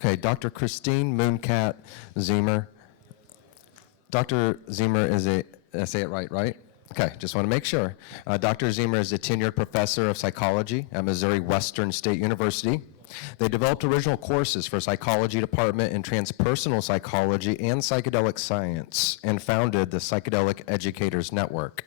Okay, Dr. Christine Mooncat Ziemer. Dr. Ziemer is did I say it right? Okay, just want to make sure. Dr. Ziemer is a tenured professor of psychology at Missouri Western State University. They developed original courses for psychology department in transpersonal psychology and psychedelic science, and founded the Psychedelic Educators Network,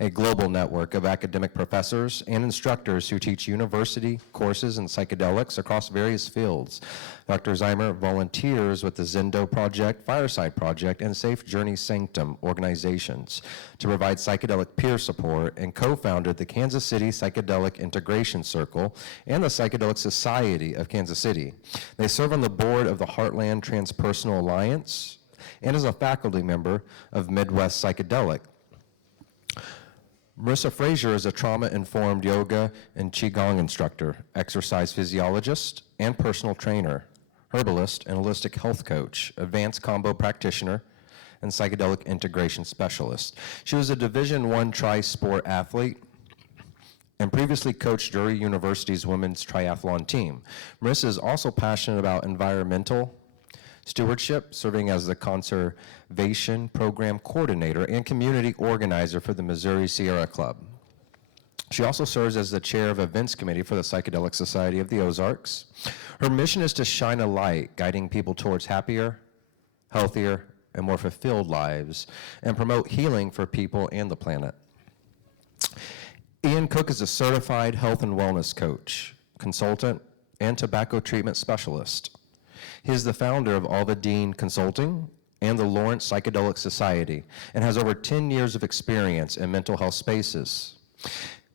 a global network of academic professors and instructors who teach university courses in psychedelics across various fields. Dr. Ziemer volunteers with the Zendo Project, Fireside Project, and Safe Journey Sanctum organizations to provide psychedelic peer support, and co-founded the Kansas City Psychedelic Integration Circle and the Psychedelic Society of Kansas City. They serve on the board of the Heartland Transpersonal Alliance and is a faculty member of Midwest Psychedelic. Marissa Frazier is a trauma-informed yoga and qigong instructor, exercise physiologist, and personal trainer, herbalist and holistic health coach, advanced combo practitioner, and psychedelic integration specialist. She was a Division I tri-sport athlete and previously coached Drury University's women's triathlon team. Marissa is also passionate about environmental stewardship, serving as the conservation program coordinator and community organizer for the Missouri Sierra Club. She also serves as the chair of events committee for the Psychedelic Society of the Ozarks. Her mission is to shine a light, guiding people towards happier, healthier, and more fulfilled lives, and promote healing for people and the planet. Ian Cook is a certified health and wellness coach, consultant, and tobacco treatment specialist. He is the founder of Alvadine Consulting and the Lawrence Psychedelic Society, and has over 10 years of experience in mental health spaces.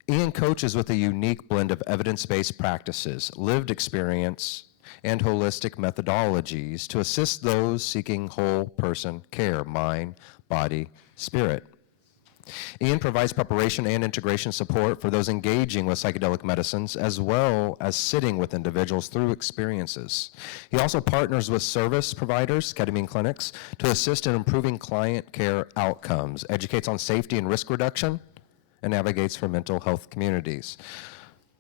Ian coaches with a unique blend of evidence-based practices, lived experience, and holistic methodologies to assist those seeking whole person care, mind, body, spirit. Ian provides preparation and integration support for those engaging with psychedelic medicines, as well as sitting with individuals through experiences. He also partners with service providers, ketamine clinics, to assist in improving client care outcomes, educates on safety and risk reduction, and navigates for mental health communities.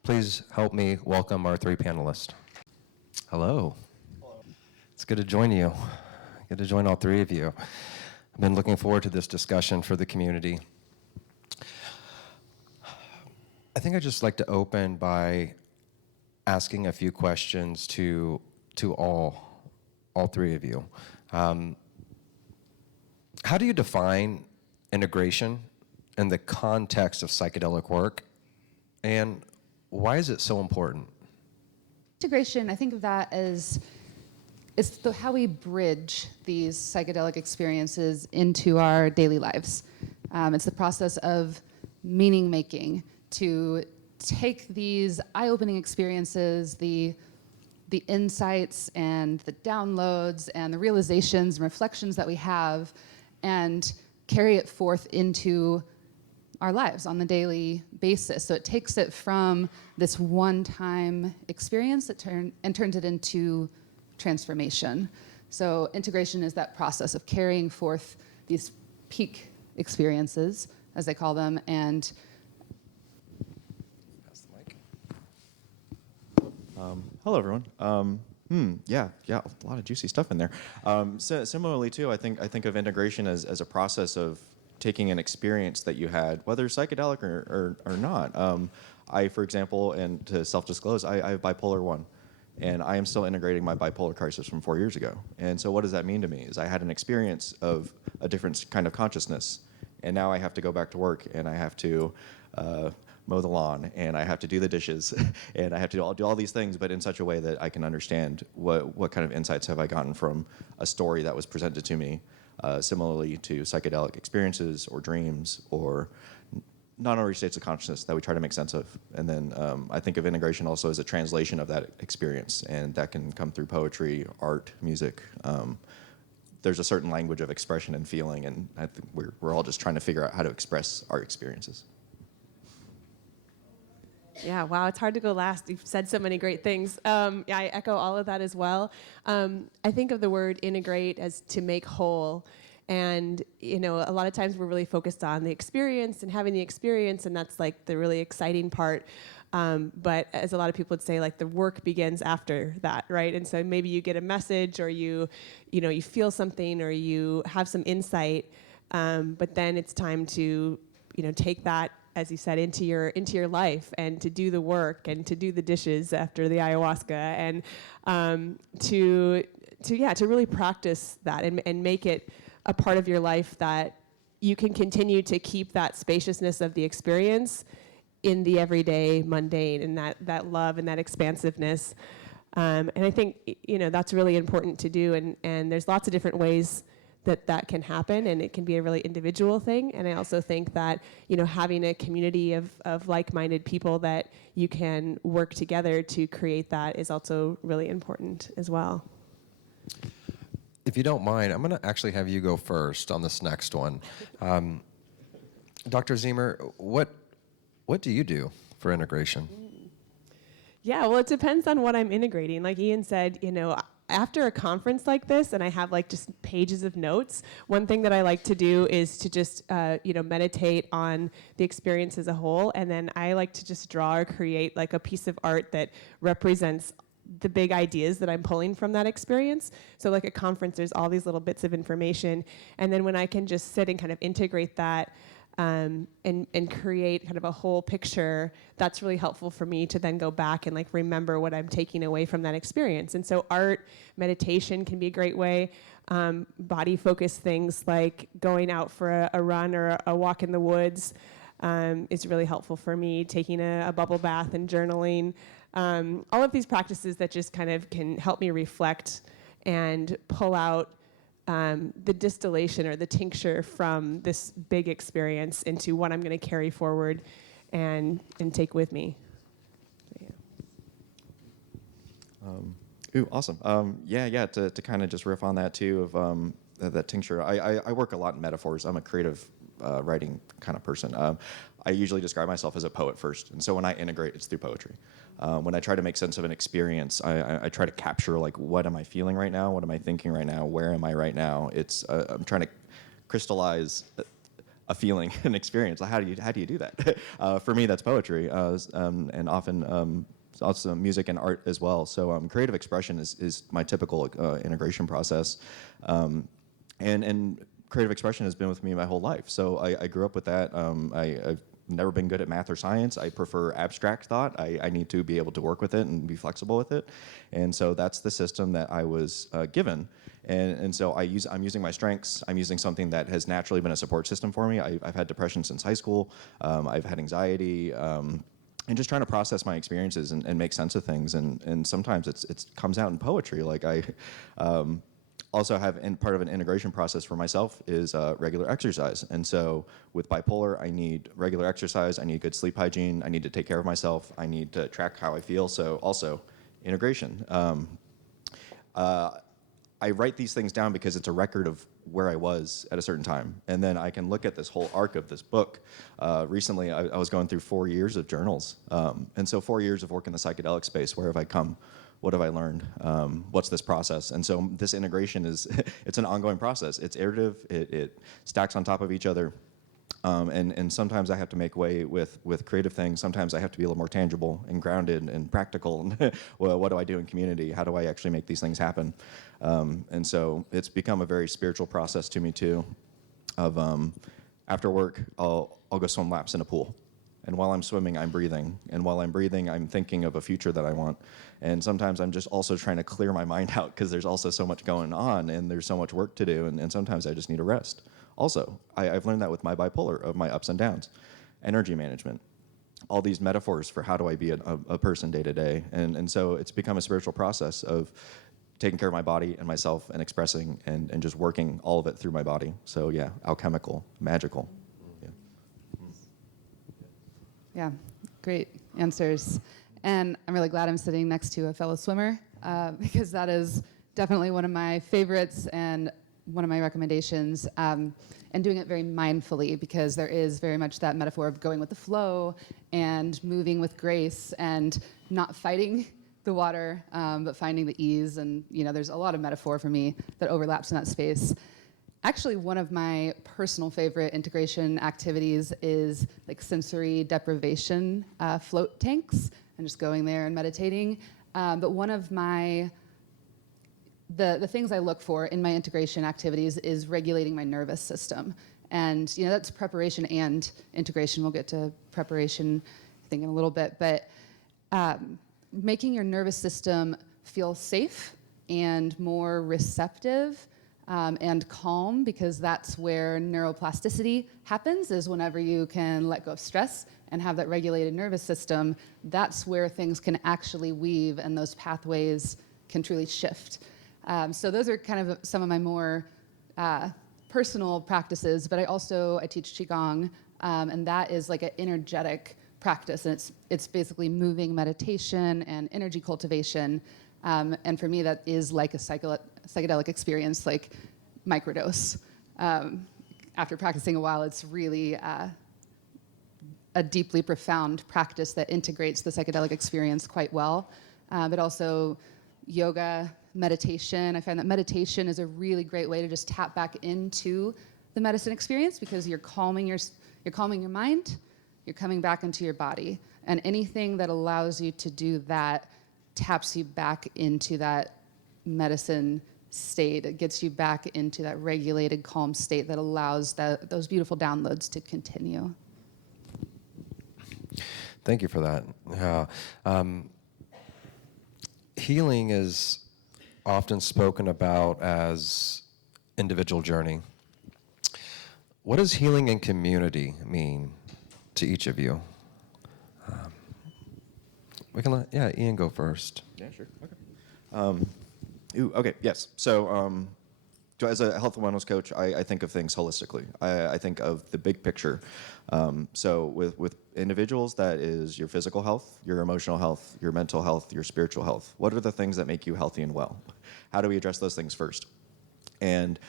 Please help me welcome our three panelists. Hello. Hello. It's good to join you. Good to join all three of you. I've been looking forward to this discussion for the community. I think I'd just like to open by asking a few questions to all three of you. How do you define integration in the context of psychedelic work, and why is it so important? Integration, I think of that as how we bridge these psychedelic experiences into our daily lives. It's the process of meaning making, to take these eye-opening experiences, the insights and the downloads and the realizations and reflections that we have, and carry it forth into our lives on the daily basis. So it takes it from this one-time experience and turns it into transformation. So integration is that process of carrying forth these peak experiences, as they call them, and Pass the mic. Hello, everyone. Yeah, a lot of juicy stuff in there. Similarly, too, I think of integration as a process of taking an experience that you had, whether psychedelic or not. I, for example, and to self-disclose, I have bipolar 1. And I am still integrating my bipolar crisis from 4 years ago. And so what does that mean to me is I had an experience of a different kind of consciousness. And now I have to go back to work, and I have to mow the lawn, and I have to do the dishes, and I have to do all these things, but in such a way that I can understand what kind of insights have I gotten from a story that was presented to me, similarly to psychedelic experiences or dreams or non-ordinary states of consciousness that we try to make sense of. And then I think of integration also as a translation of that experience, and that can come through poetry, art, music. There's a certain language of expression and feeling, and I think we're all just trying to figure out how to express our experiences. Yeah, wow, it's hard to go last. You've said so many great things. Yeah, I echo all of that as well. I think of the word integrate as to make whole. And, you know, a lot of times we're really focused on the experience and having the experience, and that's like the really exciting part. But as a lot of people would say, like the work begins after that, right? And so maybe you get a message, or you feel something, or you have some insight, but then it's time to, take that, as you said, into your life, and to do the work, and to do the dishes after the ayahuasca, and to really practice that, and make it a part of your life that you can continue to keep that spaciousness of the experience in the everyday mundane, and that love and that expansiveness. And I think, that's really important to do. And there's lots of different ways that can happen, and it can be a really individual thing. And I also think that, having a community of like-minded people that you can work together to create that is also really important as well. If you don't mind, I'm going to actually have you go first on this next one. Dr. Ziemer, what do you do for integration? Yeah, well, it depends on what I'm integrating. Like Ian said, after a conference like this, and I have like just pages of notes, one thing that I like to do is to just, meditate on the experience as a whole. And then I like to just draw or create like a piece of art that represents the big ideas that I'm pulling from that experience. So like at conference, there's all these little bits of information. And then when I can just sit and kind of integrate that, and create kind of a whole picture, that's really helpful for me to then go back and like remember what I'm taking away from that experience. And so art, meditation can be a great way. Body focused things like going out for a run or a walk in the woods is really helpful for me. Taking a bubble bath and journaling. All of these practices that just kind of can help me reflect and pull out the distillation or the tincture from this big experience into what I'm going to carry forward and take with me. So, yeah. Ooh, awesome. To kind of just riff on that too of that tincture. I work a lot in metaphors. I'm a creative writing kind of person. I usually describe myself as a poet first, and so when I integrate, it's through poetry. When I try to make sense of an experience, I try to capture like, what am I feeling right now? What am I thinking right now? Where am I right now? It's I'm trying to crystallize a feeling, an experience. How do you do that? For me, that's poetry, and often also music and art as well. So creative expression is my typical integration process, and creative expression has been with me my whole life. So I grew up with that. I've never been good at math or science. I prefer abstract thought. I need to be able to work with it and be flexible with it. And so that's the system that I was given. And so I'm using my strengths. I'm using something that has naturally been a support system for me. I've had depression since high school. I've had anxiety. And just trying to process my experiences and make sense of things. And sometimes it comes out in poetry. Like I also have part of an integration process for myself is regular exercise. And so with bipolar, I need regular exercise. I need good sleep hygiene. I need to take care of myself. I need to track how I feel. So also integration. I write these things down because it's a record of where I was at a certain time. And then I can look at this whole arc of this book. Recently, I was going through 4 years of journals. And so 4 years of work in the psychedelic space. Where have I come? What have I learned? What's this process? And so this integration it's an ongoing process. It's iterative. It stacks on top of each other. And sometimes I have to make way with creative things. Sometimes I have to be a little more tangible and grounded and practical. Well, what do I do in community? How do I actually make these things happen? And so it's become a very spiritual process to me too. Of after work, I'll go swim laps in a pool. And while I'm swimming, I'm breathing. And while I'm breathing, I'm thinking of a future that I want. And sometimes I'm just also trying to clear my mind out because there's also so much going on and there's so much work to do. And sometimes I just need a rest. Also, I've learned that with my bipolar, of my ups and downs. Energy management. All these metaphors for how do I be a person day to day. And so it's become a spiritual process of taking care of my body and myself and expressing and just working all of it through my body. So yeah, alchemical, magical. Yeah, great answers. And I'm really glad I'm sitting next to a fellow swimmer because that is definitely one of my favorites and one of my recommendations. And doing it very mindfully because there is very much that metaphor of going with the flow and moving with grace and not fighting the water, but finding the ease. And there's a lot of metaphor for me that overlaps in that space. Actually, one of my personal favorite integration activities is like sensory deprivation float tanks, and just going there and meditating. But one of the things I look for in my integration activities is regulating my nervous system. And that's preparation and integration. We'll get to preparation, I think, in a little bit. But making your nervous system feel safe and more receptive and calm, because that's where neuroplasticity happens, is whenever you can let go of stress and have that regulated nervous system, that's where things can actually weave and those pathways can truly shift. So those are kind of some of my more personal practices, but I teach Qigong, and that is like an energetic practice, and it's basically moving meditation and energy cultivation. And for me, that is like a psychedelic experience, like microdose. After practicing a while, it's really a deeply profound practice that integrates the psychedelic experience quite well. But also yoga, meditation. I find that meditation is a really great way to just tap back into the medicine experience, because you're calming your mind, you're coming back into your body. And anything that allows you to do that taps you back into that medicine state. It gets you back into that regulated, calm state that allows those beautiful downloads to continue. Thank you for that. Yeah. Healing is often spoken about as individual journey. What does healing in community mean to each of you? We can let Ian go first. Yeah, sure. Okay. Okay. Yes. So as a health and wellness coach, I think of things holistically. I think of the big picture. So with individuals, that is your physical health, your emotional health, your mental health, your spiritual health. What are the things that make you healthy and well? How do we address those things first? And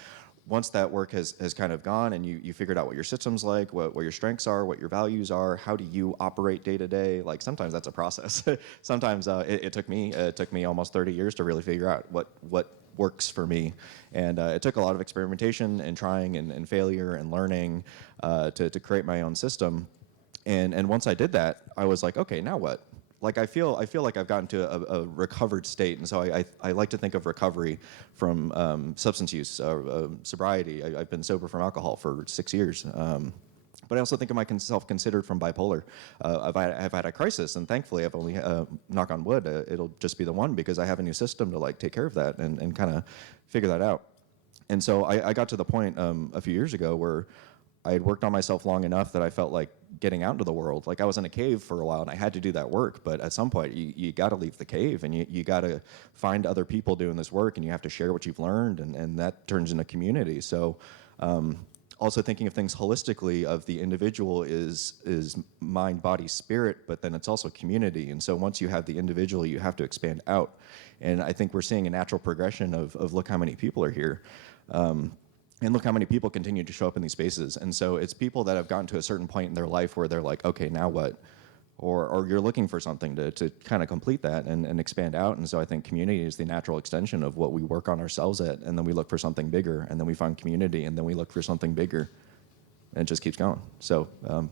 once that work has kind of gone and you figured out what your system's like, what your strengths are, what your values are, how do you operate day to day? Like sometimes that's a process. Sometimes it took me almost 30 years to really figure out what works for me. And it took a lot of experimentation and trying and failure and learning to create my own system. And once I did that, I was like, okay, now what? Like I feel like I've gotten to a recovered state, and so I like to think of recovery from substance use, sobriety. I've been sober from alcohol for 6 years, but I also think of myself considered from bipolar. I've had a crisis, and thankfully I've only knock on wood, it'll just be the one, because I have a new system to like take care of that and kind of figure that out. And so I got to the point a few years ago where I had worked on myself long enough that I felt like getting out into the world. Like I was in a cave for a while and I had to do that work, but at some point you got to leave the cave and you got to find other people doing this work, and you have to share what you've learned, and that turns into community. So also thinking of things holistically, of the individual is mind, body, spirit, but then it's also community. And so once you have the individual, you have to expand out. And I think we're seeing a natural progression of look how many people are here. And look how many people continue to show up in these spaces. And so it's people that have gotten to a certain point in their life where they're like, okay, now what? Or you're looking for something to kind of complete that and expand out. And so I think community is the natural extension of what we work on ourselves at. And then we look for something bigger, and then we find community, and then we look for something bigger. And it just keeps going. So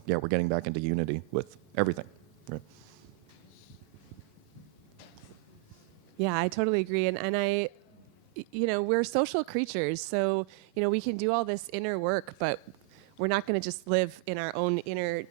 we're getting back into unity with everything. Right. Yeah, I totally agree. And I, we're social creatures, so, we can do all this inner work, but we're not going to just live in our own inner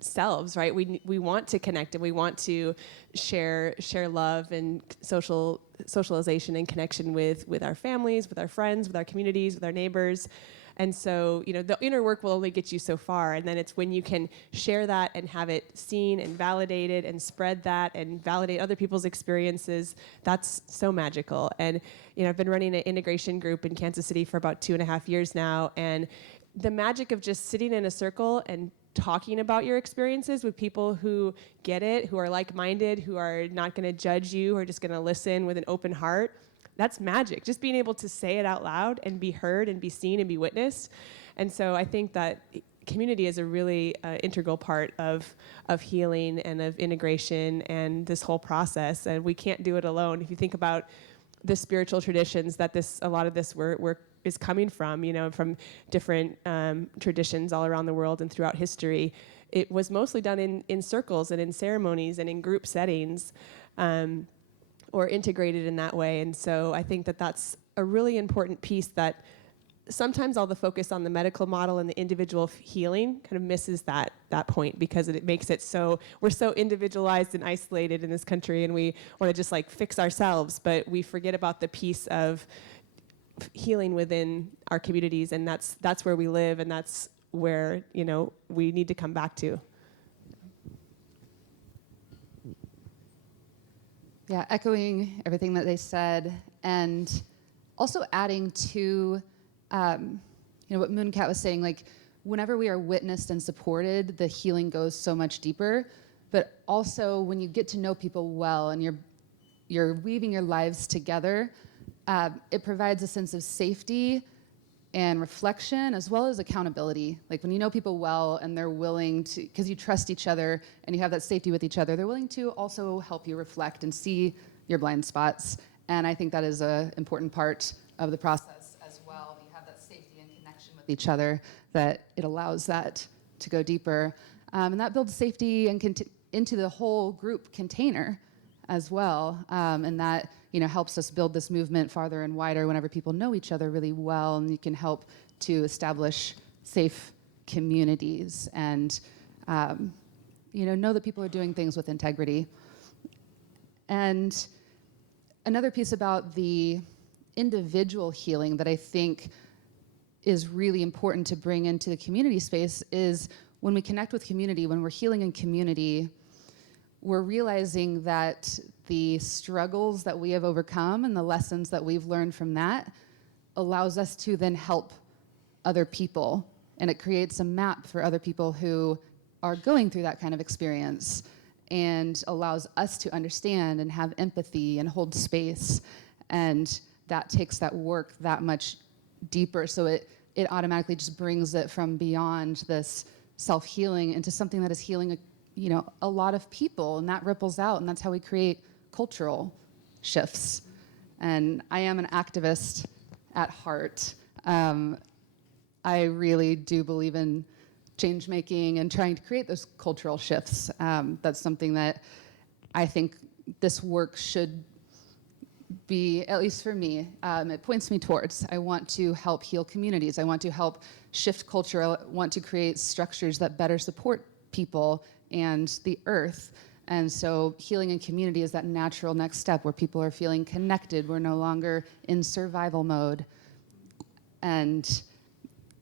selves, right? We want to connect, and we want to share love and socialization and connection with our families, with our friends, with our communities, with our neighbors. And so, the inner work will only get you so far. And then it's when you can share that and have it seen and validated and spread that and validate other people's experiences, that's so magical. And, I've been running an integration group in Kansas City for about 2.5 years now. And the magic of just sitting in a circle and talking about your experiences with people who get it, who are like-minded, who are not going to judge you, who are just going to listen with an open heart, that's magic. Just being able to say it out loud and be heard and be seen and be witnessed. And so I think that community is a really integral part of healing and of integration and this whole process. And we can't do it alone. If you think about the spiritual traditions that a lot of this we're is coming from, from different traditions all around the world and throughout history. It was mostly done in circles and in ceremonies and in group settings, or integrated in that way. And so I think that that's a really important piece that sometimes all the focus on the medical model and the individual healing kind of misses that point, because it makes it so, we're so individualized and isolated in this country, and we want to just like fix ourselves, but we forget about the piece of healing within our communities, and that's where we live, and that's where, we need to come back to. Yeah, echoing everything that they said, and also adding to what Mooncat was saying, like whenever we are witnessed and supported, the healing goes so much deeper. But also when you get to know people well and you're weaving your lives together, it provides a sense of safety and reflection, as well as accountability. Like when you know people well and they're willing to, because you trust each other and you have that safety with each other, they're willing to also help you reflect and see your blind spots. And I think that is an important part of the process as well. You have that safety and connection with each other, that it allows that to go deeper. And that builds safety and into the whole group container as well. And that helps us build this movement farther and wider whenever people know each other really well, and you can help to establish safe communities and know that people are doing things with integrity. And another piece about the individual healing that I think is really important to bring into the community space is when we connect with community, when we're healing in community, we're realizing that the struggles that we have overcome and the lessons that we've learned from that allows us to then help other people. And it creates a map for other people who are going through that kind of experience, and allows us to understand and have empathy and hold space. And that takes that work that much deeper. So it automatically just brings it from beyond this self-healing into something that is healing a lot of people, and that ripples out, and that's how we create cultural shifts. And I am an activist at heart. I really do believe in change making and trying to create those cultural shifts. That's something that I think this work should be, at least for me, it points me towards. I want to help heal communities. I want to help shift culture. I want to create structures that better support people and the earth. And so healing in community is that natural next step where people are feeling connected. We're no longer in survival mode. And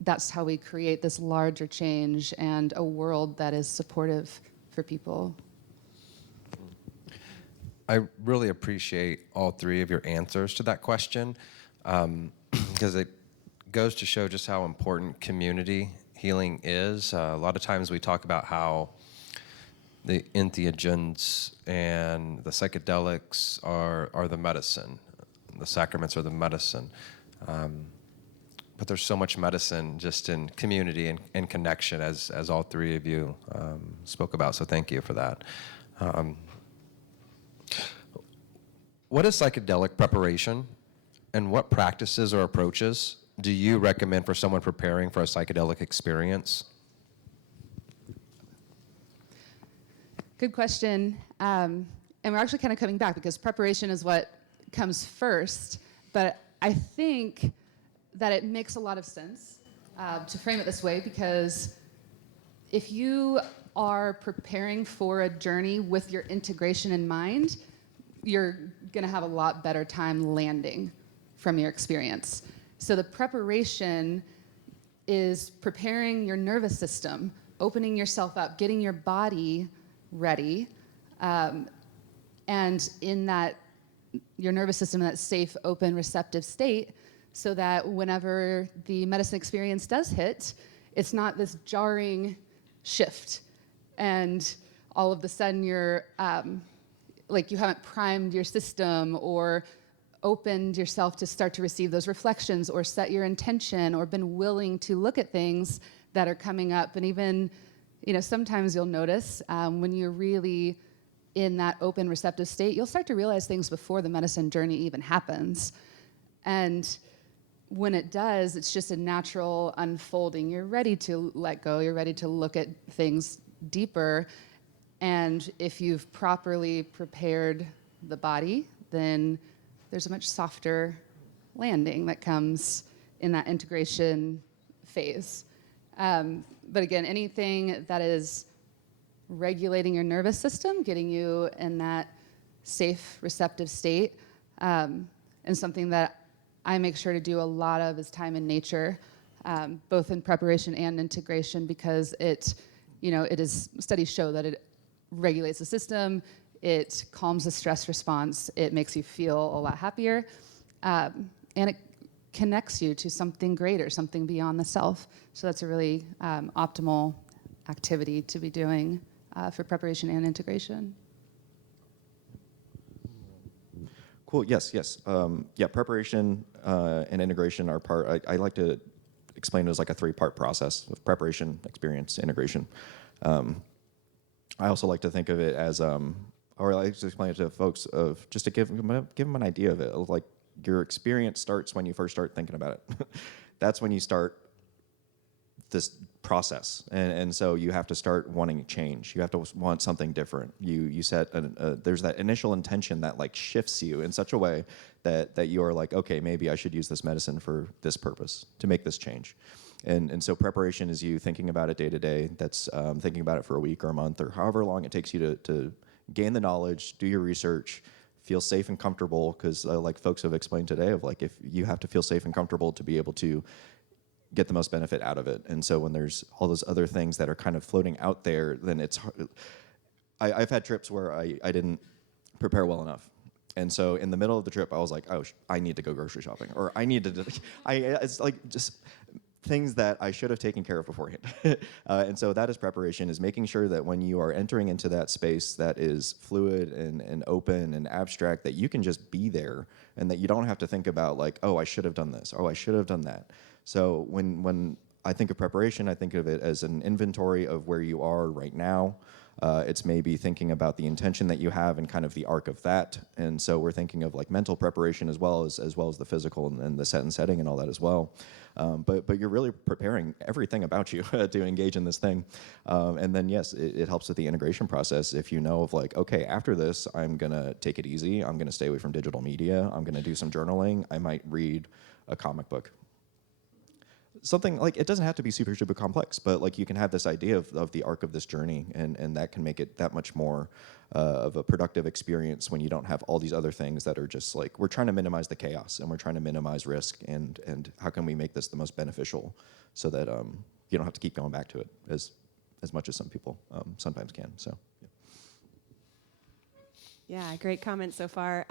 that's how we create this larger change and a world that is supportive for people. I really appreciate all three of your answers to that question, because it goes to show just how important community healing is. A lot of times we talk about how the entheogens and the psychedelics are the medicine. The sacraments are the medicine. But there's so much medicine just in community and connection, as all three of you spoke about, so thank you for that. What is psychedelic preparation, and what practices or approaches do you recommend for someone preparing for a psychedelic experience? Good question. And we're actually kind of coming back, because preparation is what comes first. But I think that it makes a lot of sense to frame it this way, because if you are preparing for a journey with your integration in mind, you're going to have a lot better time landing from your experience. So the preparation is preparing your nervous system, opening yourself up, getting your body ready, and in that, your nervous system in that safe, open, receptive state, so that whenever the medicine experience does hit, it's not this jarring shift, and all of a sudden you're like you haven't primed your system or opened yourself to start to receive those reflections or set your intention or been willing to look at things that are coming up. And even, sometimes you'll notice when you're really in that open, receptive state, you'll start to realize things before the medicine journey even happens. And when it does, it's just a natural unfolding. You're ready to let go. You're ready to look at things deeper. And if you've properly prepared the body, then there's a much softer landing that comes in that integration phase. But again, anything that is regulating your nervous system, getting you in that safe, receptive state, and something that I make sure to do a lot of is time in nature, both in preparation and integration, because it is, studies show that it regulates the system, it calms the stress response, it makes you feel a lot happier, and it connects you to something greater, something beyond the self. So that's a really optimal activity to be doing for preparation and integration. Cool. Yes. Preparation and integration are part. I like to explain it as like a 3-part process of preparation, experience, integration. I also like to think of it as, or I like to explain it to folks of just to give them an idea of it. Of like your experience starts when you first start thinking about it. That's when you start this process, and so you have to start wanting change. You have to want something different. You set there's that initial intention that like shifts you in such a way that you're like, okay, maybe I should use this medicine for this purpose to make this change. And so preparation is you thinking about it day to day. That's thinking about it for a week or a month or however long it takes you to gain the knowledge, do your research, feel safe and comfortable, because like folks have explained today, of like if you have to feel safe and comfortable to be able to get the most benefit out of it. And so when there's all those other things that are kind of floating out there, then it's hard. I've had trips where I didn't prepare well enough. And so in the middle of the trip, I was like, oh, I need to go grocery shopping, or I need to, it's like just things that I should have taken care of beforehand. And so that is preparation, is making sure that when you are entering into that space that is fluid and open and abstract, that you can just be there and that you don't have to think about like, oh, I should have done this, oh, I should have done that. So when I think of preparation, I think of it as an inventory of where you are right now. It's maybe thinking about the intention that you have and kind of the arc of that. And so we're thinking of like mental preparation as well as the physical and the set and setting and all that as well. But you're really preparing everything about you to engage in this thing. And then yes, it helps with the integration process. If you know of like, okay, after this, I'm gonna take it easy. I'm gonna stay away from digital media. I'm gonna do some journaling. I might read a comic book. Something like, it doesn't have to be super, super complex, but like you can have this idea of the arc of this journey, and that can make it that much more of a productive experience when you don't have all these other things that are just like, we're trying to minimize the chaos and we're trying to minimize risk, and how can we make this the most beneficial so that you don't have to keep going back to it as much as some people sometimes can. So Yeah, great comment so far.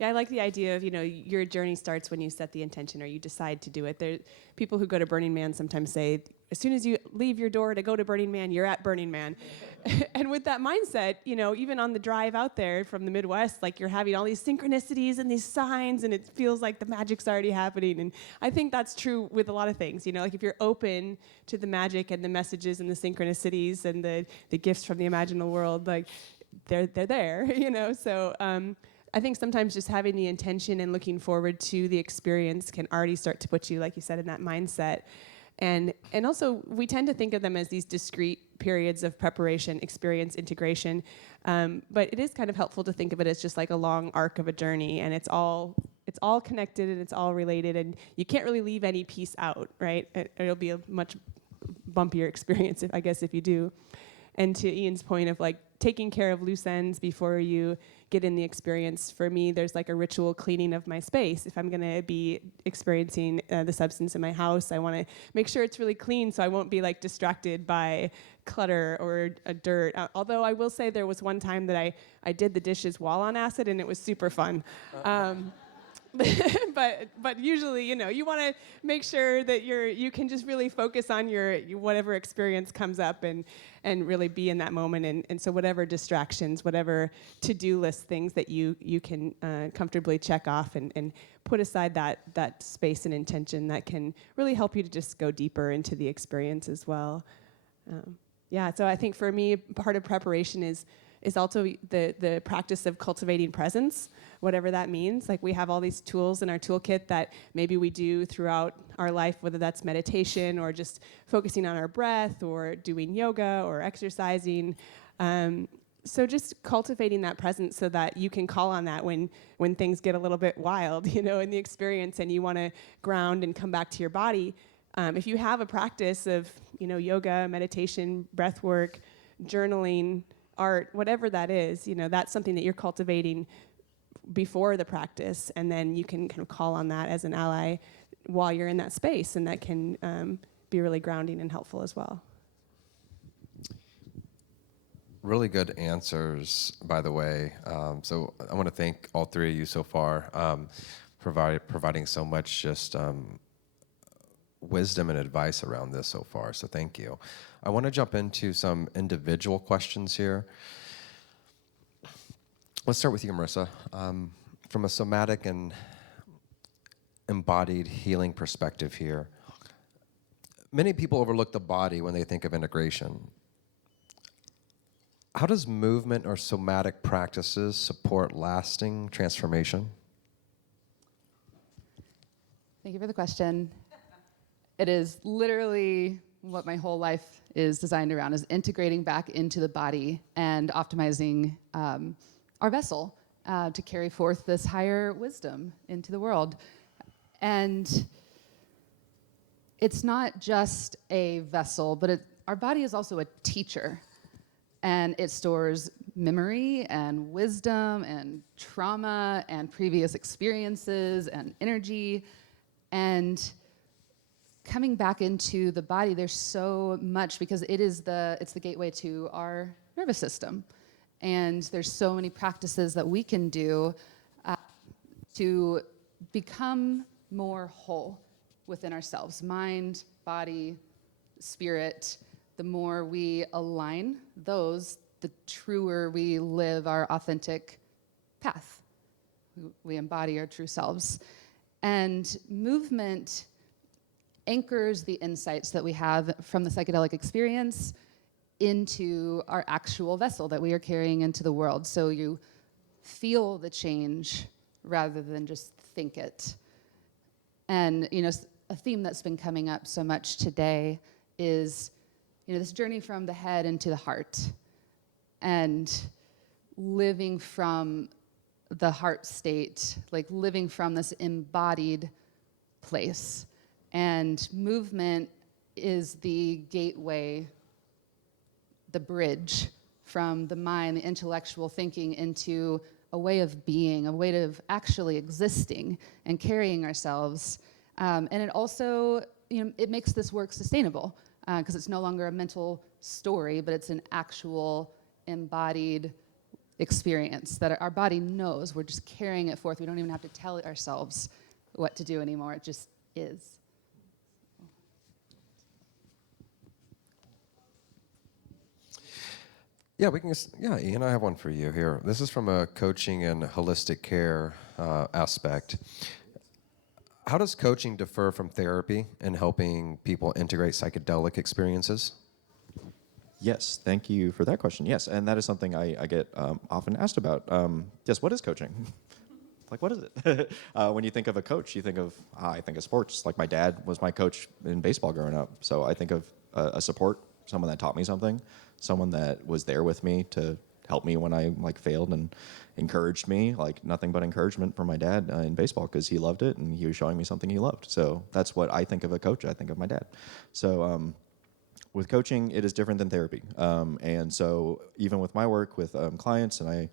Yeah, I like the idea of, your journey starts when you set the intention or you decide to do it. There, people who go to Burning Man sometimes say, as soon as you leave your door to go to Burning Man, you're at Burning Man. And with that mindset, even on the drive out there from the Midwest, like you're having all these synchronicities and these signs, and it feels like the magic's already happening. And I think that's true with a lot of things. Like if you're open to the magic and the messages and the synchronicities and the gifts from the imaginal world, like they're there, So I think sometimes just having the intention and looking forward to the experience can already start to put you, like you said, in that mindset. And also, we tend to think of them as these discrete periods of preparation, experience, integration. But it is kind of helpful to think of it as just like a long arc of a journey, and it's all connected and it's all related, and you can't really leave any piece out, right? It'll be a much bumpier experience, if you do. And to Ian's point of like taking care of loose ends before you get in the experience, for me, there's like a ritual cleaning of my space. If I'm gonna be experiencing the substance in my house, I wanna make sure it's really clean so I won't be like distracted by clutter or dirt. Although I will say there was one time that I did the dishes while on acid, and it was super fun. But usually, you want to make sure that you can just really focus on your whatever experience comes up and really be in that moment. And so whatever distractions, whatever to-do list things that you can comfortably check off and put aside that space and intention that can really help you to just go deeper into the experience as well. So I think for me, part of preparation is also the practice of cultivating presence, whatever that means. Like we have all these tools in our toolkit that maybe we do throughout our life, whether that's meditation or just focusing on our breath or doing yoga or exercising. So just cultivating that presence so that you can call on that when things get a little bit wild, in the experience, and you want to ground and come back to your body. If you have a practice of, yoga, meditation, breath work, journaling, art, whatever that is, that's something that you're cultivating before the practice, and then you can kind of call on that as an ally while you're in that space, and that can be really grounding and helpful as well. Really good answers, by the way. So I want to thank all three of you so far, providing so much just wisdom and advice around this so far. So thank you. I want to jump into some individual questions here. Let's start with you, Marissa. From a somatic and embodied healing perspective here, many people overlook the body when they think of integration. How does movement or somatic practices support lasting transformation? Thank you for the question. It is literally what my whole life is designed around, is integrating back into the body and optimizing our vessel to carry forth this higher wisdom into the world. And it's not just a vessel, but our body is also a teacher. And it stores memory and wisdom and trauma and previous experiences and energy. And coming back into the body, there's so much, because it's the gateway to our nervous system. And there's so many practices that we can do to become more whole within ourselves, mind, body, spirit. The more we align those, the truer we live our authentic path. We embody our true selves. And movement anchors the insights that we have from the psychedelic experience into our actual vessel that we are carrying into the world. So you feel the change rather than just think it. And, a theme that's been coming up so much today is this journey from the head into the heart, and living from the heart state, like living from this embodied place. And movement is the gateway, the bridge from the mind, the intellectual thinking, into a way of being, a way of actually existing and carrying ourselves. And it also, it makes this work sustainable. Because it's no longer a mental story, but it's an actual embodied experience that our body knows. We're just carrying it forth. We don't even have to tell ourselves what to do anymore. It just is. Yeah, Ian, I have one for you here. This is from a coaching and holistic care aspect. How does coaching differ from therapy in helping people integrate psychedelic experiences? Yes, thank you for that question. Yes, and that is something I get often asked about. Yes, what is coaching? Like, what is it? When you think of a coach, you think of, I think of sports. Like, my dad was my coach in baseball growing up. So I think of a support, someone that taught me something, someone that was there with me to help me when I failed and encouraged me. Nothing but encouragement from my dad in baseball, because he loved it and he was showing me something he loved. So that's what I think of a coach. I think of my dad. So with coaching, it is different than therapy. And so even with my work with clients, and I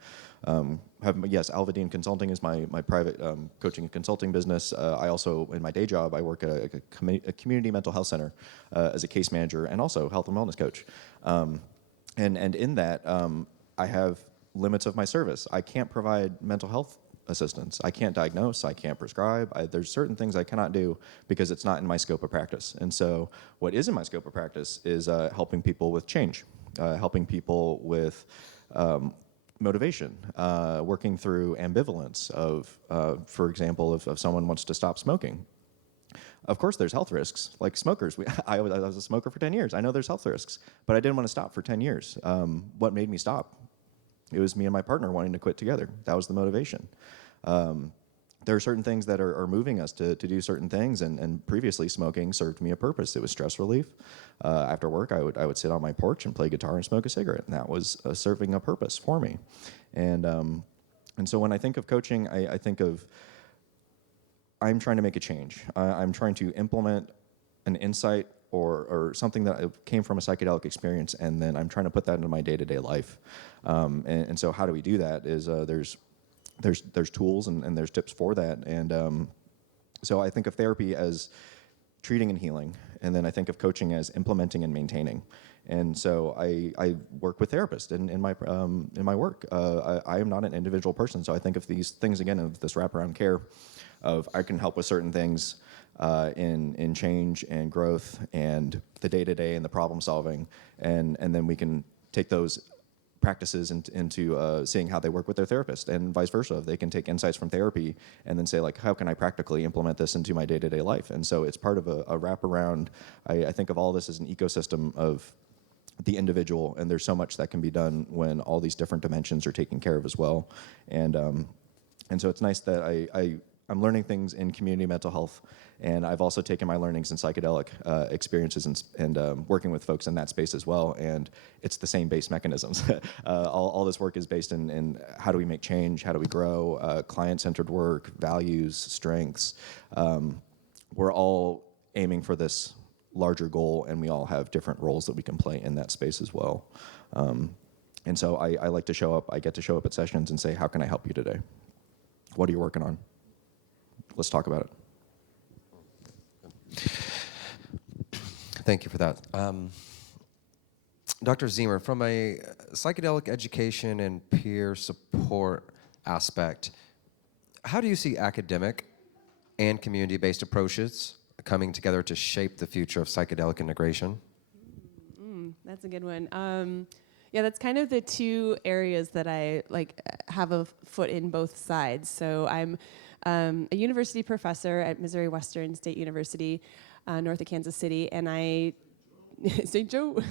have, Alvadine Consulting is my private coaching and consulting business. I also, in my day job, I work at a community mental health center as a case manager and also health and wellness coach. And in that, I have limits of my service. I can't provide mental health assistance. I can't diagnose. I can't prescribe. There's certain things I cannot do because it's not in my scope of practice. And so what is in my scope of practice is helping people with change, helping people with motivation, working through ambivalence of, for example, if someone wants to stop smoking. Of course, there's health risks. Like smokers, I was a smoker for 10 years. I know there's health risks, but I didn't want to stop for 10 years. What made me stop? It was me and my partner wanting to quit together. That was the motivation. there are certain things that are moving us to do certain things, and previously smoking served me a purpose. It was stress relief. After work, I would sit on my porch and play guitar and smoke a cigarette, and that was serving a purpose for me. And so when I think of coaching, I think of I'm trying to make a change. I'm trying to implement an insight or something that came from a psychedelic experience, and then I'm trying to put that into my day-to-day life. And so how do we do that is there's tools and there's tips for that. And so I think of therapy as treating and healing, and then I think of coaching as implementing and maintaining. And so I work with therapists in my work. I am not an individual person, so I think of these things again of this wraparound care of I can help with certain things in change and growth and the day-to-day and the problem solving, and then we can take those practices into seeing how they work with their therapist, and vice versa. They can take insights from therapy and then say, like, how can I practically implement this into my day-to-day life? And so it's part of a wraparound. I think of all this as an ecosystem of the individual, and there's so much that can be done when all these different dimensions are taken care of as well. And so it's nice that I'm learning things in community mental health, and I've also taken my learnings in psychedelic experiences and working with folks in that space as well, and it's the same base mechanisms. All this work is based in how do we make change, how do we grow, client-centered work, values, strengths. We're all aiming for this larger goal, and we all have different roles that we can play in that space as well. And so I like to show up, I get to show up at sessions and say, how can I help you today? What are you working on? Let's talk about it. Thank you for that. Dr. Ziemer, from a psychedelic education and peer support aspect, how do you see academic and community-based approaches coming together to shape the future of psychedelic integration? That's a good one. Yeah, that's kind of the two areas that I have a foot in both sides. So I'm a university professor at Missouri Western State University, north of Kansas City, and I St. Joe,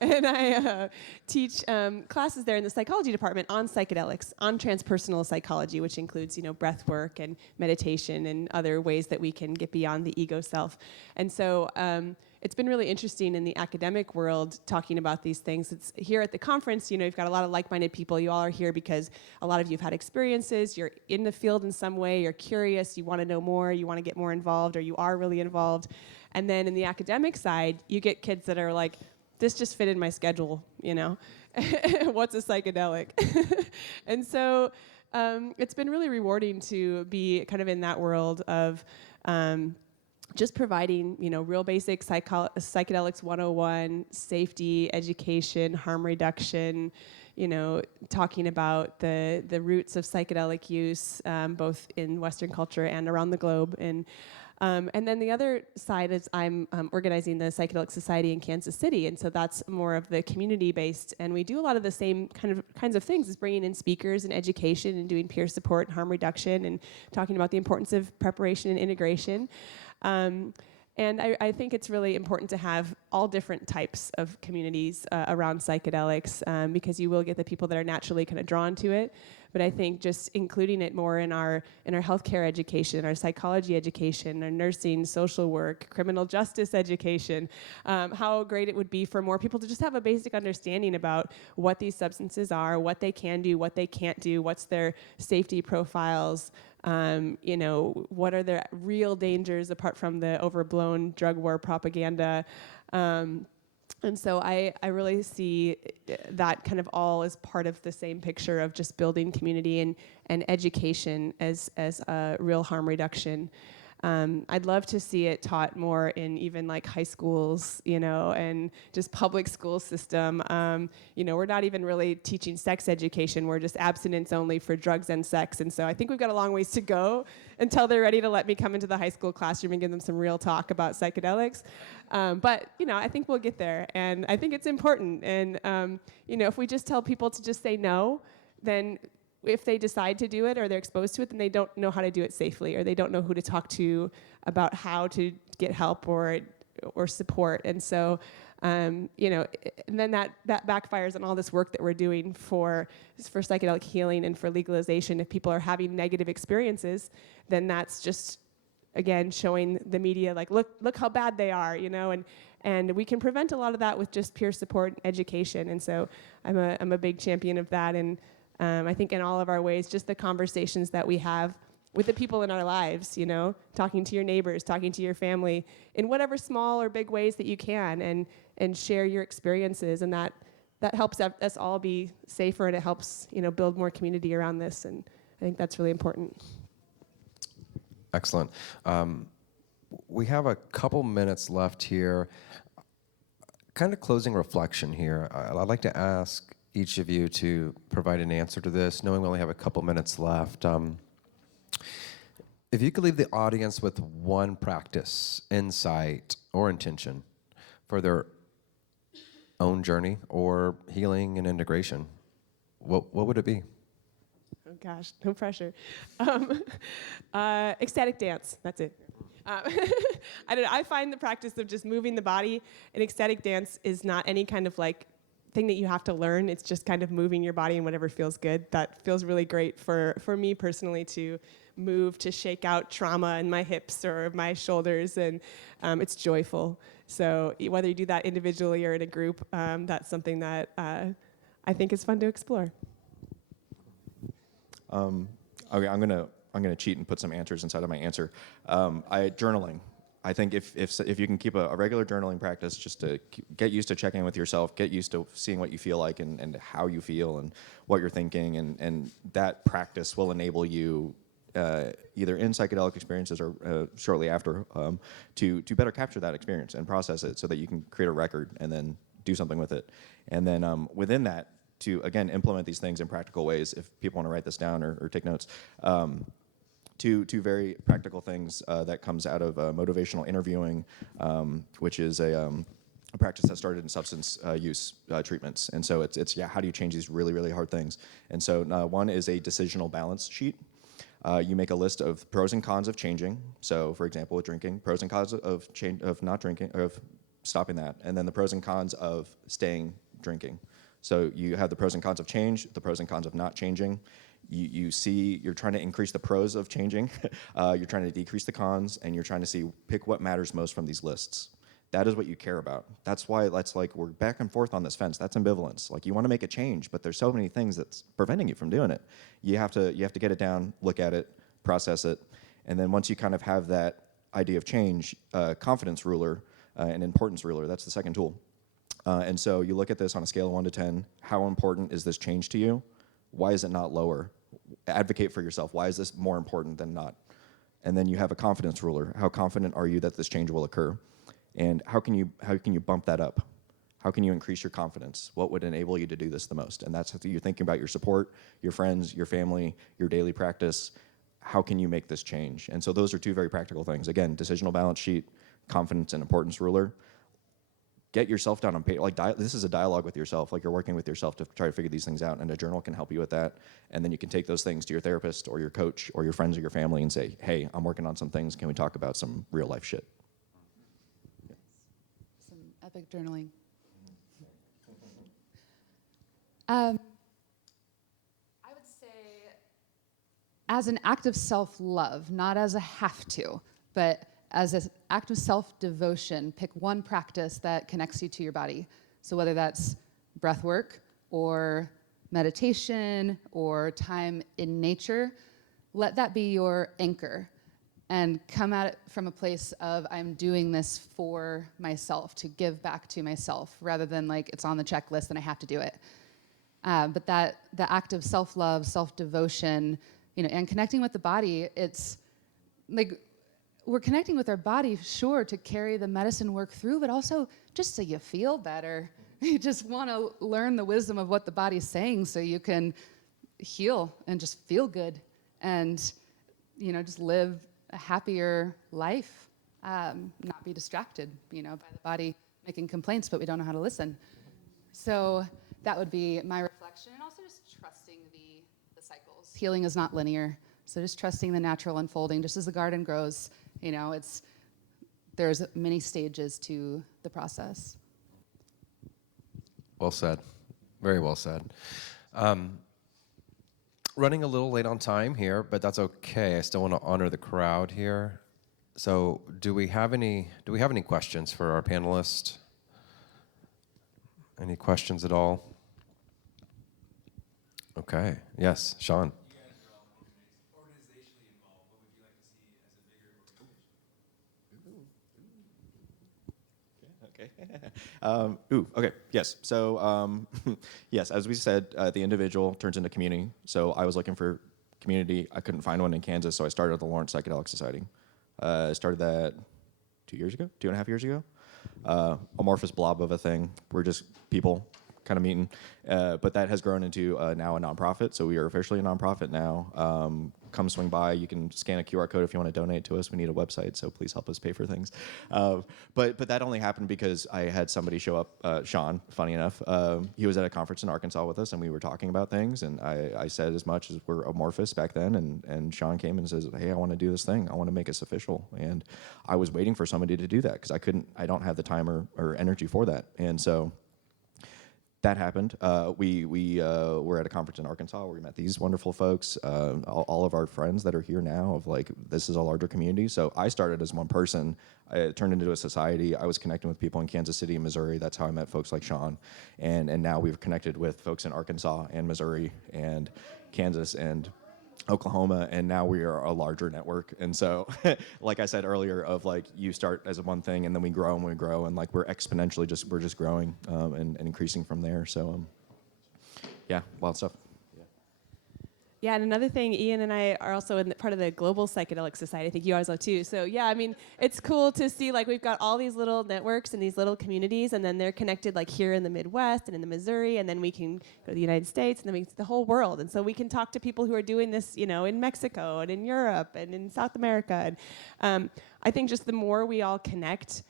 and I teach classes there in the psychology department on psychedelics, on transpersonal psychology, which includes, breath work and meditation and other ways that we can get beyond the ego self. And so it's been really interesting in the academic world talking about these things. It's here at the conference, you've got a lot of like-minded people. You all are here because a lot of you have had experiences. You're in the field in some way. You're curious. You want to know more. You want to get more involved, or you are really involved. And then in the academic side, you get kids that are like, this just fit in my schedule, What's a psychedelic? And so it's been really rewarding to be kind of in that world of just providing, real basic psychedelics 101, safety, education, harm reduction, talking about the roots of psychedelic use, both in Western culture and around the globe. And then the other side is I'm organizing the Psychedelic Society in Kansas City, and so that's more of the community-based, and we do a lot of the same kinds of things, is bringing in speakers and education and doing peer support and harm reduction and talking about the importance of preparation and integration. And I think it's really important to have all different types of communities around psychedelics because you will get the people that are naturally kind of drawn to it. But I think just including it more in our healthcare education, our psychology education, our nursing, social work, criminal justice education, how great it would be for more people to just have a basic understanding about what these substances are, what they can do, what they can't do, what's their safety profiles, what are the real dangers apart from the overblown drug war propaganda. And so I really see that kind of all as part of the same picture of just building community and education as a real harm reduction. I'd love to see it taught more in even like high schools, and just public school system. We're not even really teaching sex education. We're just abstinence only for drugs and sex. And so I think we've got a long ways to go until they're ready to let me come into the high school classroom and give them some real talk about psychedelics. But I think we'll get there. And I think it's important. And, if we just tell people to just say no, then if they decide to do it or they're exposed to it, then they don't know how to do it safely, or they don't know who to talk to about how to get help, or support. And so, and then that backfires on all this work that we're doing for psychedelic healing and for legalization. If people are having negative experiences, then that's just, again, showing the media, like, look how bad they are, and we can prevent a lot of that with just peer support and education. And so I'm a big champion of that. And I think in all of our ways, just the conversations that we have with the people in our lives, talking to your neighbors, talking to your family, in whatever small or big ways that you can, and share your experiences, and that helps us all be safer, and it helps build more community around this, and I think that's really important. Excellent. We have a couple minutes left here. Kind of closing reflection here. I'd like to ask each of you to provide an answer to this, knowing we only have a couple minutes left. If you could leave the audience with one practice, insight, or intention for their own journey or healing and integration, what would it be? Oh gosh, no pressure. Ecstatic dance, that's it. I don't know, I find the practice of just moving the body, and ecstatic dance is not any kind of like thing that you have to learn. It's just kind of moving your body and whatever feels good. That feels really great for me personally, to move, to shake out trauma in my hips or my shoulders, and it's joyful. So whether you do that individually or in a group, that's something that I think is fun to explore. Okay, I'm gonna cheat and put some answers inside of my answer. Journaling. I think if you can keep a regular journaling practice, just to get used to checking in with yourself, get used to seeing what you feel like and how you feel and what you're thinking, and that practice will enable you either in psychedelic experiences or shortly after to better capture that experience and process it, so that you can create a record and then do something with it. And then within that, to again implement these things in practical ways. If people want to write this down or take notes. Two very practical things that comes out of motivational interviewing, which is a practice that started in substance use treatments. And so it's how do you change these really, really hard things? And so one is a decisional balance sheet. You make a list of pros and cons of changing. So for example, with drinking, pros and cons of not drinking, of stopping that, and then the pros and cons of staying drinking. So you have the pros and cons of change, the pros and cons of not changing. You see, you're trying to increase the pros of changing, you're trying to decrease the cons, and you're trying to pick what matters most from these lists. That is what you care about. That's why we're back and forth on this fence. That's ambivalence. Like, you want to make a change, but there's so many things that's preventing you from doing it. You have to get it down, look at it, process it, and then once you kind of have that idea of change, confidence ruler and importance ruler, that's the second tool. And so you look at this on a scale of 1 to 10. How important is this change to you? Why is it not lower? Advocate for yourself. Why is this more important than not? And then you have a confidence ruler. How confident are you that this change will occur? And how can you bump that up? How can you increase your confidence? What would enable you to do this the most? And that's how you're thinking about your support, your friends, your family, your daily practice. How can you make this change? And so those are two very practical things. Again, decisional balance sheet, confidence and importance ruler. Get yourself down on paper. This is a dialogue with yourself. Like, you're working with yourself to try to figure these things out, and a journal can help you with that. And then you can take those things to your therapist or your coach or your friends or your family and say, hey, I'm working on some things. Can we talk about some real life shit? Some epic journaling. I would say, as an act of self-love, not as a have to, but as an act of self-devotion, pick one practice that connects you to your body. So whether that's breath work or meditation or time in nature, let that be your anchor, and come at it from a place of, I'm doing this for myself, to give back to myself, rather than like it's on the checklist and I have to do it. But the act of self-love, self-devotion, and connecting with the body, it's like, we're connecting with our body, sure, to carry the medicine work through, but also just so you feel better. You just want to learn the wisdom of what the body's saying so you can heal and just feel good and, just live a happier life, not be distracted, by the body making complaints, but we don't know how to listen. So that would be my reflection, and also just trusting the cycles. Healing is not linear, so just trusting the natural unfolding, just as the garden grows. It's there's many stages to the process. Well said. Very well said. Running a little late on time here, but that's okay. I still want to honor the crowd here. So, do we have any questions for our panelists? Any questions at all? Okay. Yes, Sean. You guys are all organizationally involved. What would you like to see as a bigger organization? Okay. Yes. So, yes, as we said, the individual turns into community. So I was looking for community. I couldn't find one in Kansas, so I started the Lawrence Psychedelic Society. I started that 2.5 years ago. Amorphous blob of a thing. We're just people kind of meeting. But that has grown into now a nonprofit. So we are officially a nonprofit now. Come swing by. You can scan a QR code if you want to donate to us. We need a website, so please help us pay for things. But that only happened because I had somebody show up, Sean, funny enough. He was at a conference in Arkansas with us, and we were talking about things. And I said as much as we're amorphous back then. And Sean came and says, hey, I want to do this thing. I want to make us official. And I was waiting for somebody to do that because I don't have the time or energy for that. And so that happened. We were at a conference in Arkansas where we met these wonderful folks, all of our friends that are here now of like, this is a larger community. So I started as one person. It turned into a society. I was connecting with people in Kansas City and Missouri. That's how I met folks like Sean. And now we've connected with folks in Arkansas and Missouri and Kansas and Oklahoma, and now we are a larger network. And so, like I said earlier, of like you start as one thing, and then we grow, and like we're exponentially we're just growing and increasing from there. So, yeah, wild stuff. Yeah, and another thing, Ian and I are also part of the Global Psychedelic Society. I think you guys are too. So yeah, I mean, it's cool to see like we've got all these little networks and these little communities, and then they're connected like here in the Midwest and in the Missouri, and then we can go to the United States, and then the whole world. And so we can talk to people who are doing this, you know, in Mexico and in Europe and in South America. And I think just the more we all connect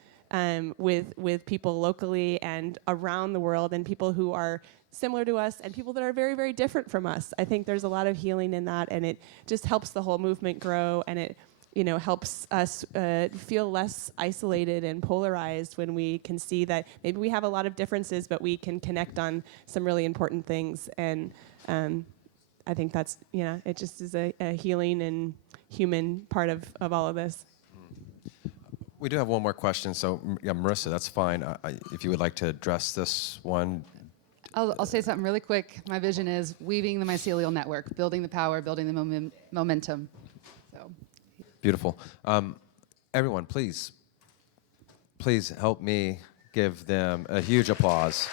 with people locally and around the world, and people who are similar to us and people that are very, very different from us. I think there's a lot of healing in that, and it just helps the whole movement grow, and it, you know, helps us feel less isolated and polarized when we can see that maybe we have a lot of differences, but we can connect on some really important things. And I think that's, you know, it just is a healing and human part of all of this. We do have one more question, so yeah, Marissa, that's fine. If you would like to address this one. I'll say something really quick. My vision is weaving the mycelial network, building the power, building the momentum. So. Beautiful. Everyone, please help me give them a huge applause.